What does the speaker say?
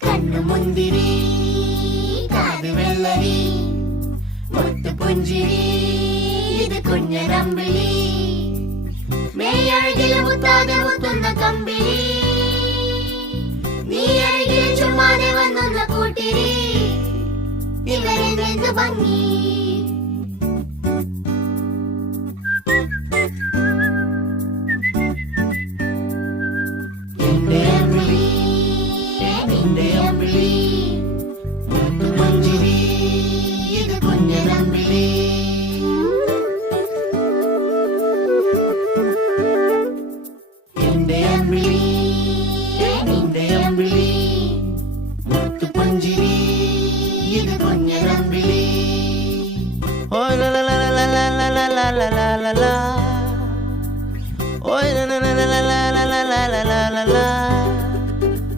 കണ്ണുമുന്തിരി കാത് വെള്ളരി മുത്തുപുഞ്ചിരി ഇത് കുഞ്ഞനമ്പിളി മേയഴകിൽ മുത്താതെ മുത്തുന്ന കമ്പിളി നീ അരികിൽ ചുമ്മാതെ വന്നൊന്ന കൂട്ടിരി ഇവരിൽ നിന്ന് ഭംഗി